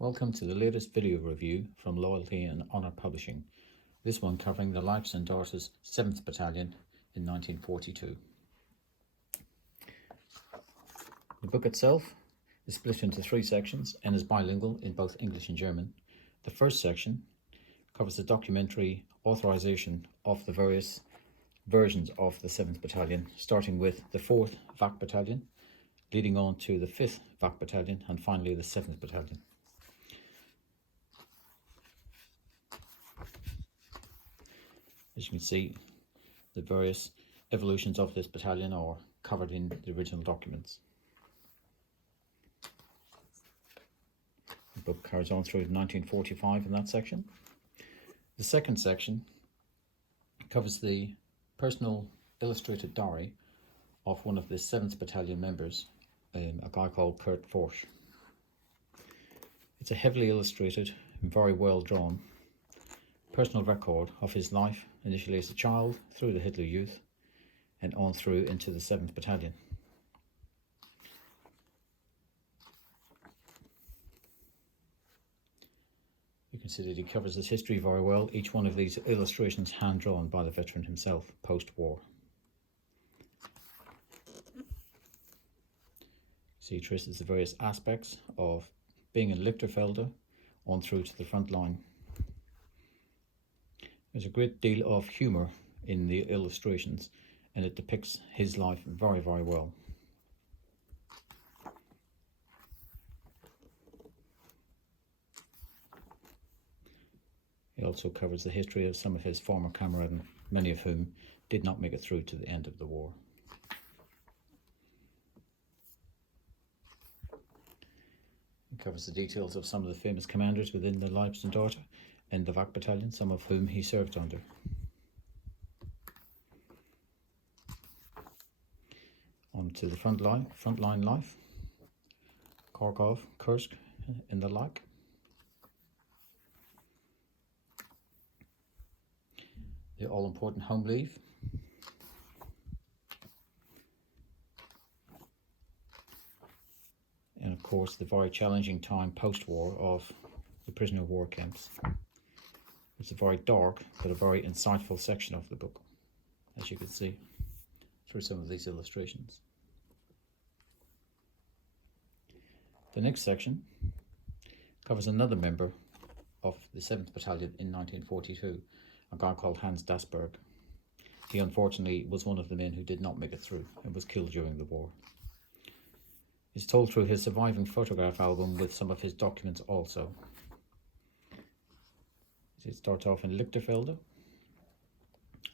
Welcome to the latest video review from Loyalty and Honour Publishing, this one covering the Leibstandarte's 7th Battalion in 1942. The book itself is split into 3 sections and is bilingual in both English and German. The first section covers the documentary authorisation of the various versions of the 7th Battalion, starting with the 4th VII Battalion, leading on to the 5th VII Battalion and finally the 7th Battalion. As you can see, the various evolutions of this battalion are covered in the original documents. The book carries on through 1945 in that section. The second section covers the personal illustrated diary of one of the 7th Battalion members, a guy called Kurt Pfötsch. It's a heavily illustrated and very well drawn personal record of his life, initially as a child, through the Hitler Youth, and on through into the 7th Battalion. You can see that he covers his history very well, each one of these illustrations hand-drawn by the veteran himself, post-war. So he traces the various aspects of being in Lichterfelde on through to the front line. There's a great deal of humour in the illustrations, and it depicts his life very, very well. He also covers the history of some of his former cameraden, many of whom did not make it through to the end of the war. He covers the details of some of the famous commanders within the Leibstandarte and the VII Battalion, some of whom he served under. On to the frontline life, Kharkov, Kursk and the like. The all-important home leave. And of course the very challenging time post-war of the prisoner of war camps. It's a very dark but a very insightful section of the book, as you can see through some of these illustrations. The next section covers another member of the 7th Battalion in 1942, a guy called Hans Dasberg. He unfortunately was one of the men who did not make it through and was killed during the war. It's told through his surviving photograph album with some of his documents also. It starts off in Lichterfelde.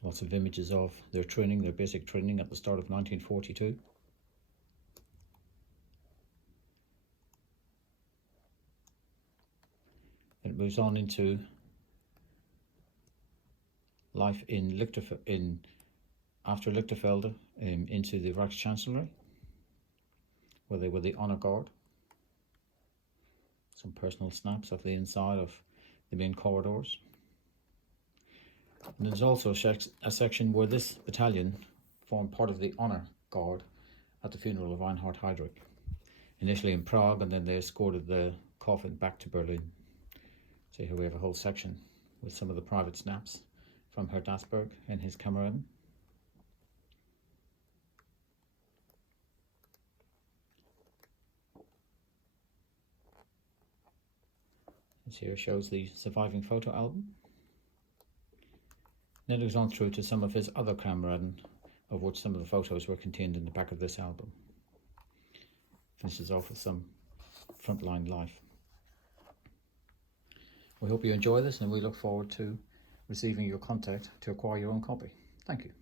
Lots of images of their training, their basic training at the start of 1942. It moves on into life in after Lichterfelde, into the Reichschancellery, where they were the Honour Guard. Some personal snaps of the inside of the main corridors. And there's also a section where this battalion formed part of the Honour Guard at the funeral of Reinhard Heydrich, initially in Prague, and then they escorted the coffin back to Berlin. So here we have a whole section with some of the private snaps from Herr Dasberg and his kameraden. This here shows the surviving photo album. Then it goes on through to some of his other kameraden, of which some of the photos were contained in the back of this album. Finishes off with some frontline life. We hope you enjoy this, and we look forward to receiving your contact to acquire your own copy. Thank you.